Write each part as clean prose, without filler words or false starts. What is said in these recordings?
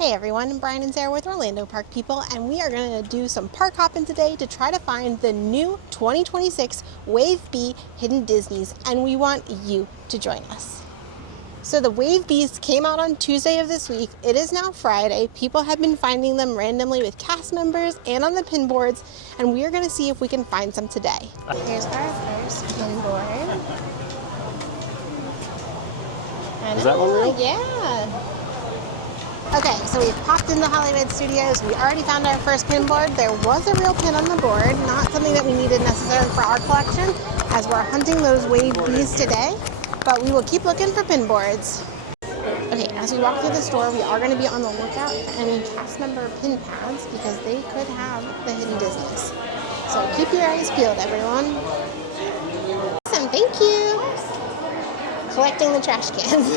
Hey everyone, Brian and Sarah with Orlando Park People, and we are going to do some park hopping today to try to find the new 2026 Wave B Hidden Disneys, and we want you to join us. So the Wave Bs came out on Tuesday of this week. It is now Friday. People have been finding them randomly with cast members and on the pin boards, and we are going to see if we can find some today. Here's our first pin board. Is that one real? Yeah. Okay, so we've popped into Hollywood Studios. We already found our first pin board. There was a real pin on the board, not something that we needed necessarily for our collection, as we're hunting those Wave Bs today, but we will keep looking for pin boards. Okay, as we walk through the store, we are going to be on the lookout for any cast member pin pads, because they could have the Hidden Disneys. So keep your eyes peeled, everyone. Awesome, thank you. Collecting the trash cans.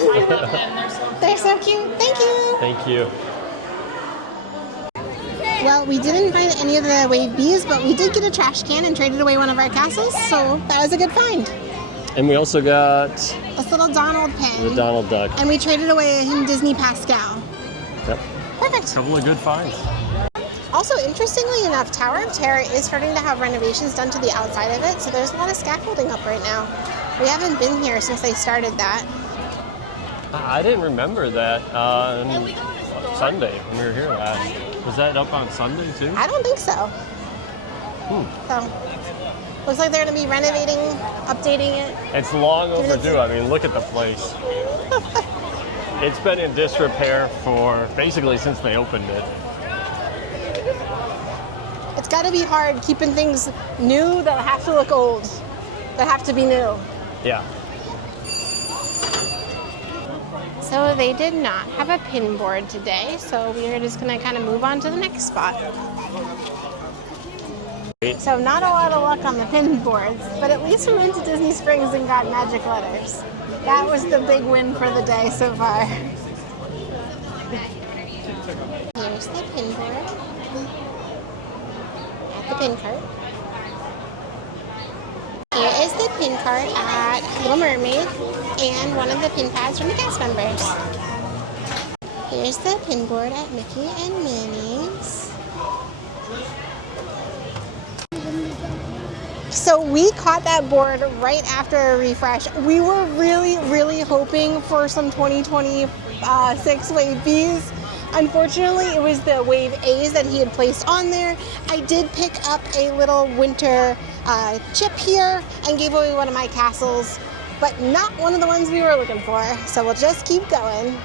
They're so cute. Thank you. Thank you. Well, we didn't find any of the Wave Bs, but we did get a trash can and traded away one of our castles, so that was a good find. And we also got This little Donald pin. the Donald Duck. And we traded away a Hidden Disney Pascal. Yep. Perfect. A couple of good finds. Also, interestingly enough, Tower of Terror is starting to have renovations done to the outside of it, so there's a lot of scaffolding up right now. We haven't been here since they started that. I didn't remember that on Sunday when we were here last. Was that up on Sunday too? I don't think so. So, looks like they're going to be renovating, updating it. It's long overdue. I mean, look at the place. It's been in disrepair for basically since they opened it. It's got to be hard keeping things new that have to look old, that have to be new. Yeah. So they did not have a pin board today, so we are just going to kind of move on to the next spot. So not a lot of luck on the pin boards, but at least we went to Disney Springs and got magic letters. That was the big win for the day so far. Here's the pin board at the pin cart. Here is the pin cart at Little Mermaid and one of the pin pads from the cast members. Here's the pin board at Mickey and Minnie's. So we caught that board right after a refresh. We were really hoping for some 2026 Wave Bs. Unfortunately, it was the Wave A's that he had placed on there. I did pick up a little winter chip here and gave away one of my castles, but not one of the ones we were looking for. So we'll just keep going.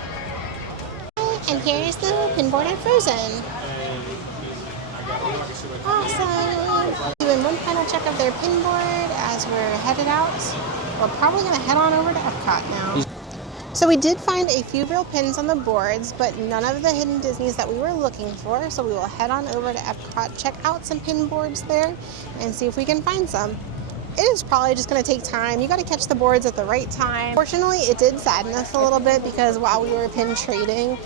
And here's the pin board at Frozen. Awesome. Doing one final check of their pin board as we're headed out. We're probably going to head on over to Epcot now. So we did find a few real pins on the boards, but none of the Hidden Disneys that we were looking for. So we will head on over to Epcot, check out some pin boards there, and see if we can find some. It is probably just going to take time. You got to catch the boards at the right time. Fortunately, it did sadden us a little bit because while we were pin trading,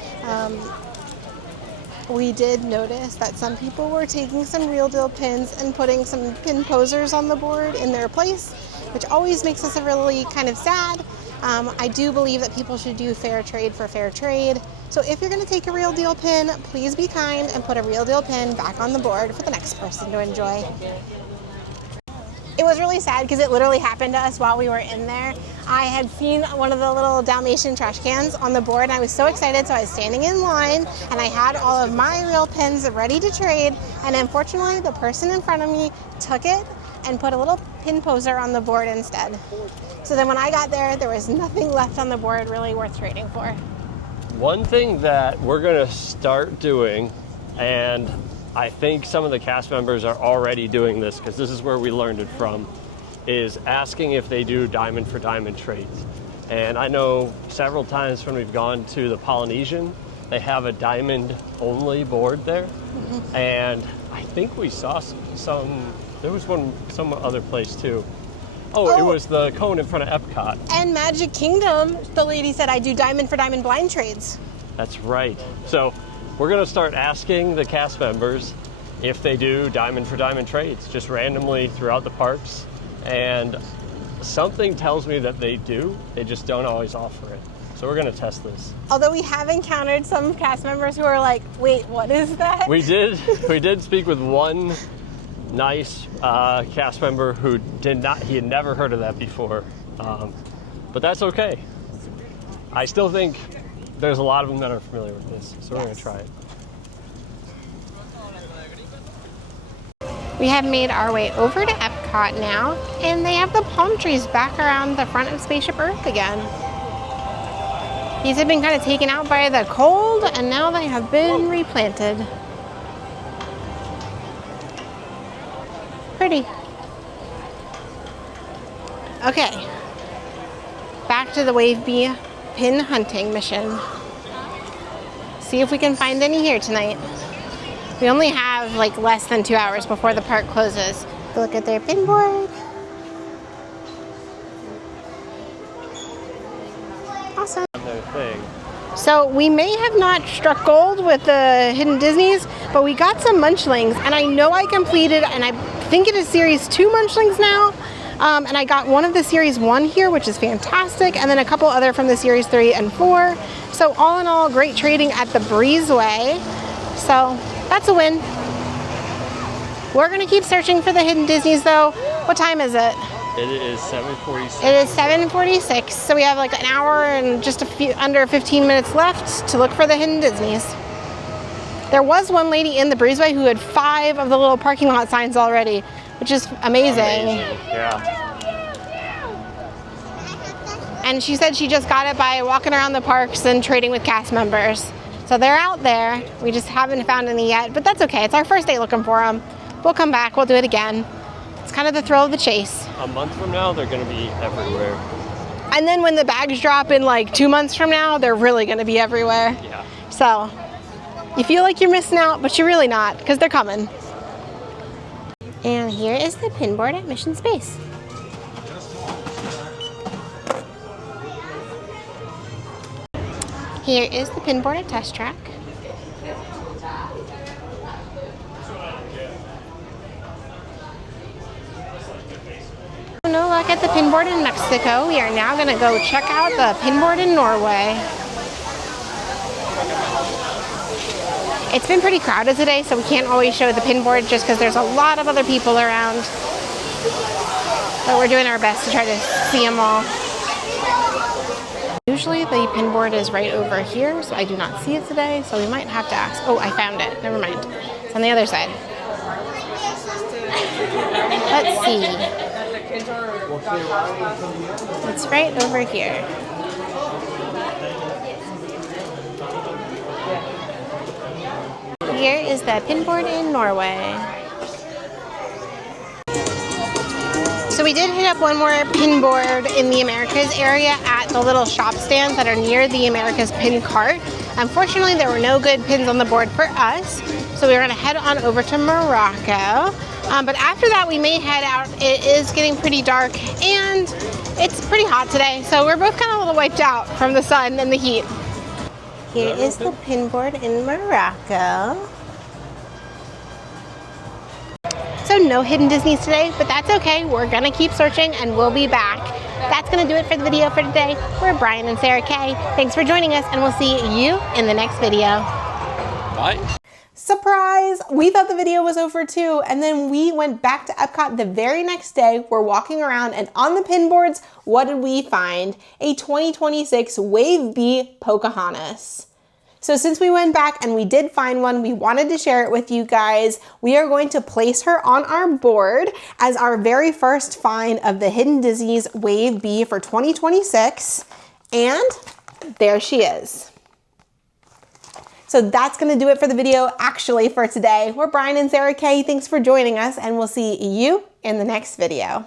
we did notice that some people were taking some real deal pins and putting some pin posers on the board in their place, which always makes us really kind of sad. I do believe that people should do fair trade for fair trade. So if you're going to take a real deal pin, please be kind and put a real deal pin back on the board for the next person to enjoy. It was really sad because it literally happened to us while we were in there. I had seen one of the little Dalmatian trash cans on the board and I was so excited, so I was standing in line and I had all of my real pins ready to trade, and unfortunately the person in front of me took it and put a little pin poser on the board instead. So then when I got there, there was nothing left on the board really worth trading for. One thing that we're going to start doing, and I think some of the cast members are already doing this because this is where we learned it from, is asking if they do diamond for diamond trades. And I know several times when we've gone to the Polynesian, they have a diamond only board there. Mm-hmm. And I think we saw some, there was one some other place too. Oh, it was the cone in front of Epcot. And Magic Kingdom, the lady said, I do diamond for diamond blind trades. That's right. So we're going to start asking the cast members if they do diamond for diamond trades, just randomly throughout the parks. And something tells me that they do. They just don't always offer it. So we're gonna test this. Although we have encountered some cast members who are like, wait, what is that? We did speak with one nice cast member who he had never heard of that before. But that's okay. I still think there's a lot of them that are familiar with this, so we're gonna try it. We have made our way over to Epcot now, and they have the palm trees back around the front of Spaceship Earth again. These have been kind of taken out by the cold, and now they have been replanted. Pretty. Okay. Back to the Wave Bee pin hunting mission. See if we can find any here tonight. We only have like less than 2 hours before the park closes. Look at their pin board. Awesome. So we may have not struck gold with the Hidden Disneys, but we got some Munchlings, and I know I completed, and I think it is Series 2 Munchlings now. And I got one of the Series 1 here, which is fantastic, and then a couple other from the Series 3 and 4. So all in all, great trading at the Breezeway. So that's a win. We're gonna keep searching for the Hidden Disneys though. What time is it? It is 7:46. It is 7:46, so we have like an hour and just under 15 minutes left to look for the Hidden Disneys. There was one lady in the Breezeway who had 5 of the little parking lot signs already, which is amazing. Yeah. And she said she just got it by walking around the parks and trading with cast members. So they're out there. We just haven't found any yet, but that's okay. It's our first day looking for them. We'll come back, we'll do it again. It's kind of the thrill of the chase. A month from now, they're gonna be everywhere. And then when the bags drop in like 2 months from now, they're really gonna be everywhere. Yeah. So you feel like you're missing out, but you're really not, because they're coming. And here is the pin board at Mission Space. Here is the pin board at Test Track. No luck at the pin board in Mexico. We are now going to go check out the pin board in Norway. It's been pretty crowded today, so we can't always show the pin board just because there's a lot of other people around. But we're doing our best to try to see them all. Usually the pin board is right over here, so I do not see it today, so we might have to ask. Oh, I found it. Never mind. It's on the other side. Let's see. It's right over here. Here is the pin board in Norway. So we did hit up one more pin board in the Americas area at the little shop stands that are near the Americas pin cart. Unfortunately, there were no good pins on the board for us, so we were gonna head on over to Morocco. But after that, we may head out. It is getting pretty dark and it's pretty hot today, so we're both kind of a little wiped out from the sun and the heat. Here is the pin board in Morocco. So no Hidden Disneys today, but that's okay. We're gonna keep searching and we'll be back. That's gonna do it for the video for today. We're Brian and Sarah Kay. Thanks for joining us, and we'll see you in the next video. Bye. Surprise! We thought the video was over too, and then we went back to Epcot the very next day. We're walking around, and on the pin boards, what did we find? A 2026 Wave Bee Pocahontas. So since we went back and we did find one, we wanted to share it with you guys. We are going to place her on our board as our very first find of the Hidden Disneys Wave Bee for 2026. And there she is. So that's gonna do it for the video, actually, for today. We're Brian and Sarah Kay. Thanks for joining us, and we'll see you in the next video.